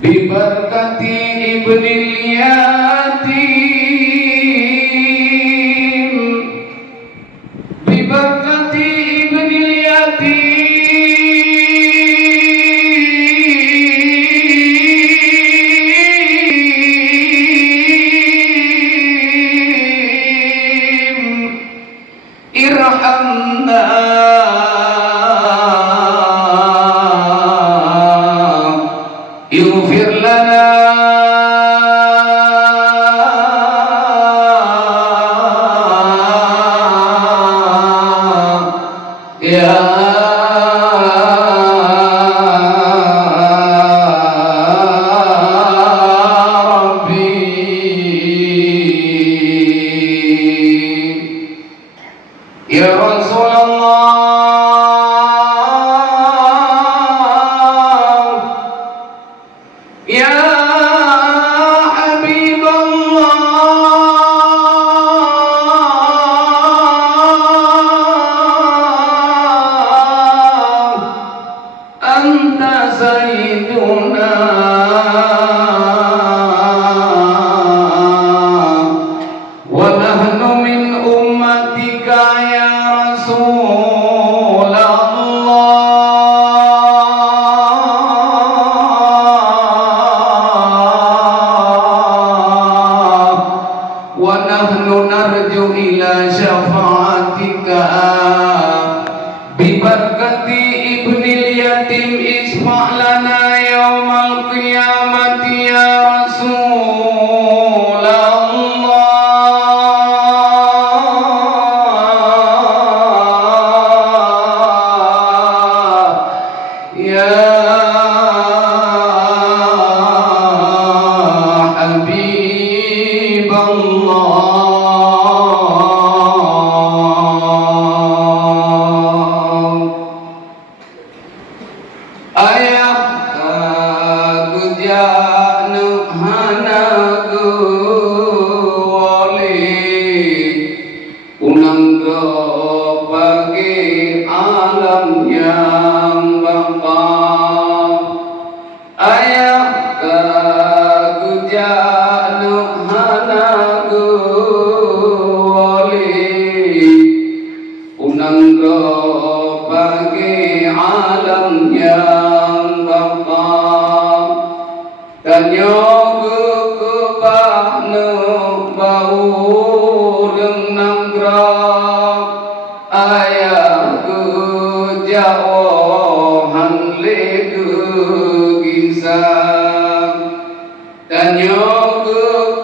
Biberkati ibnil yatim, biberkati ibnil yatim, irhamna ighfir lana ya Rabbi. Ya Rasulullah, ya Habiballah, anta sayyiduna wa nahnu min ummatika ya Rasulullah, wa nahnu narju ila syafaatika bibarkati ibnil yatim isma' lana yaumal qiyamati ya Rasulullah, ya Habiballah. Ayah kejana hana wali unang bagi alam yang baka. Ayah kejana hana wali unang bagi alam yang baka. Tanyo kebahna bau dengan gerak ayah kejauhan legu gisang. Tanyo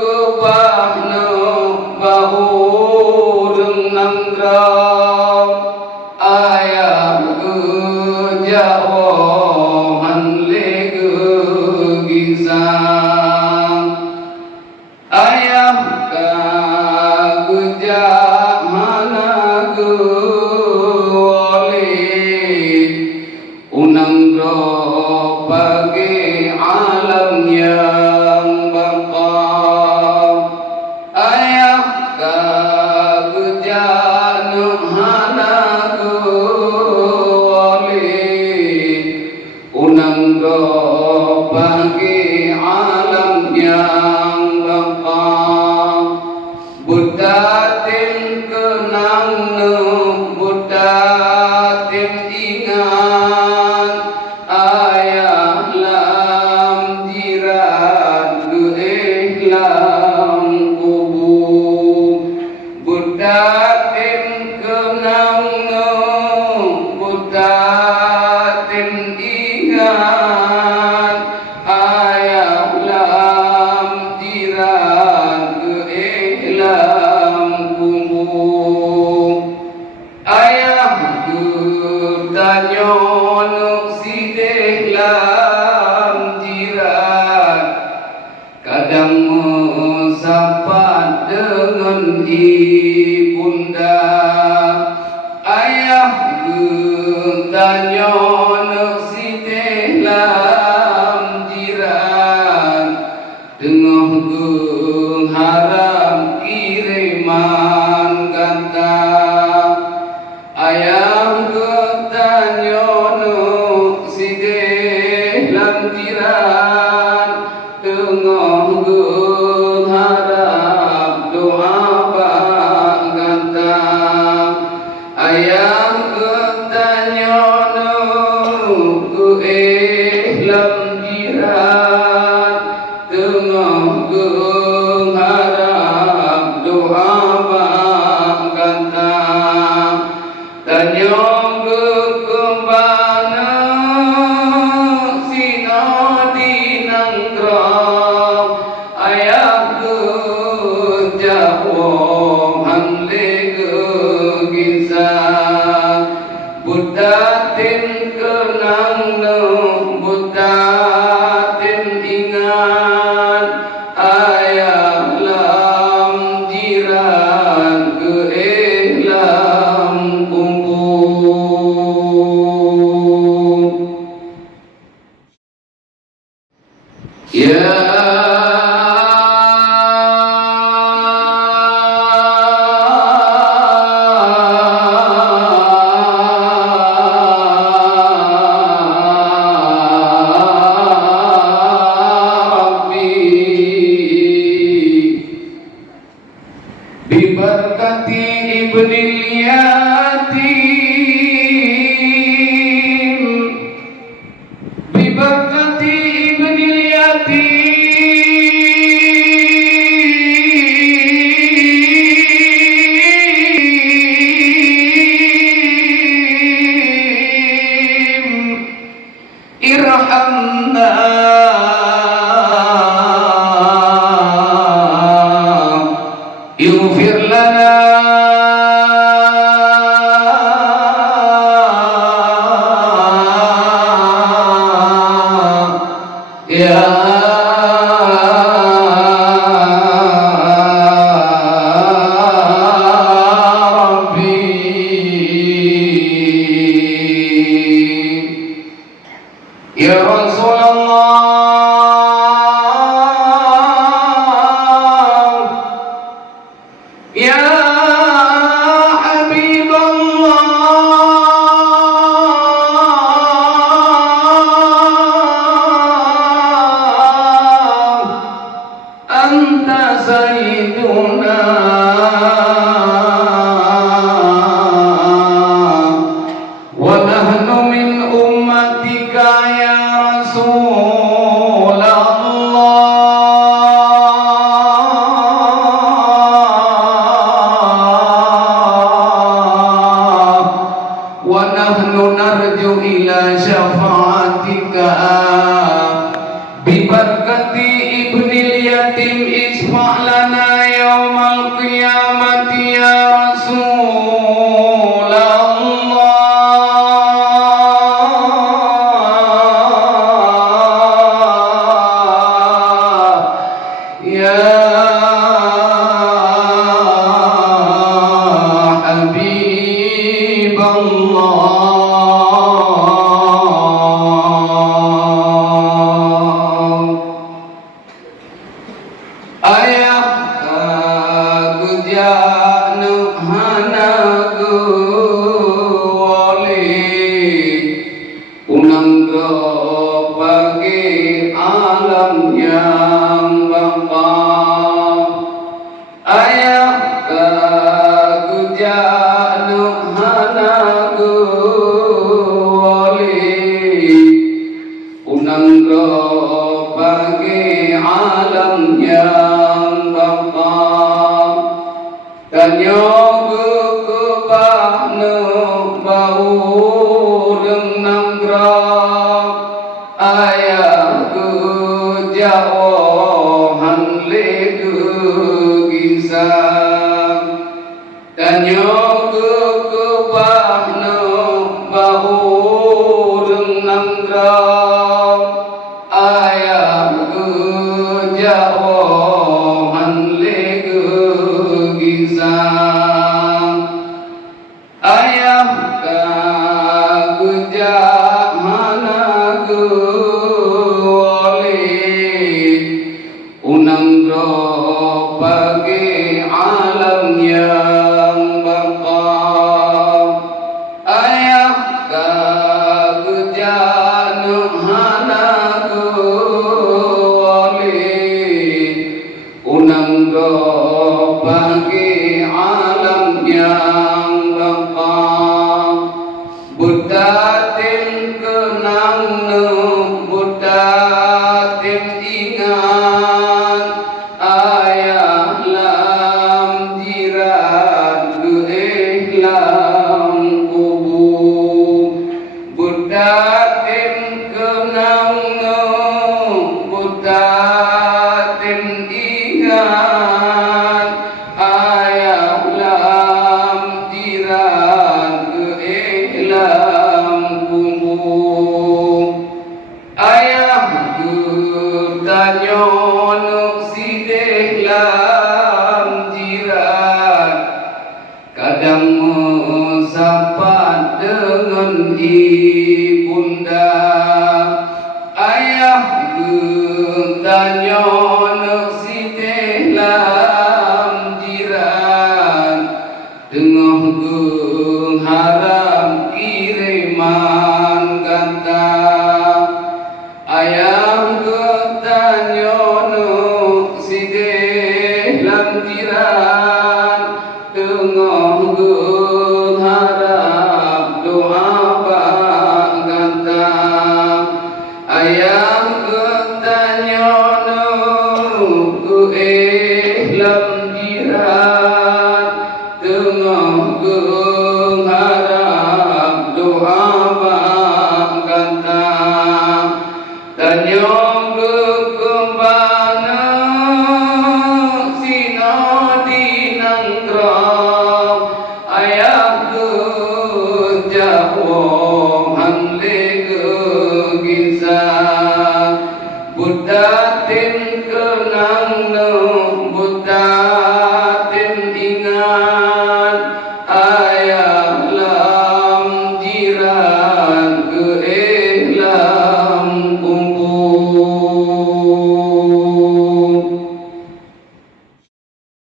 kebahna bau dengan gerak ayah kejauhan legu gisang. Ayah kejahana wali unang bagi alam yang baka. Ayah kejahana wali unang bagi alam yang baka. Budatin kenang budatin ingat ayah lam jiran lam kubu. Budatin kenang budatin ingat ayah lam jiran lam kubu. Ayah tanyo sideh lam jiran kadang sapat dengan ibunda. Ayah Danyo si teh lam jiran Tengah gung haram kiriman kata Ayam getanyo si teh lam jiran Tengah gung haram doa bang kata Ayam getanyo lam jiran Tengah gung haram doa bang kata Tanyong kembana sino dinanggrong Ayah kejawong hanle kegisa Budatin kenang budatin ingat Ayah lam jiran keehlam kumpul Ya Biberkati ibnil yatim Biberkati ibnil yatim Irhamna Ighfir lana Ya Rabbi Ya Rasulullah Ya Habibullah Anta Sayyiduna Wa nahnu min ummatika ya Rasulullah Wa nahnu narju ila syafaatika Bibarkati ibnil yatim isfa' lana yawmal qiyamati ya Rasulullah Ya Habiballah Ayah kejanu hanagu wali Unang bagi alam yang bangka Ayah kejanu hanagu wali Unang bagi alam yang bangka Tanyong kebahnu bau renang gerak Ayah kejawahan legu gisang Tanyong kebahnu bau renang gerak Ayah kejawahan legu gisang Ayah kejawahan tengah harap doa pangantang ayam ketanya ku lam jiran tengah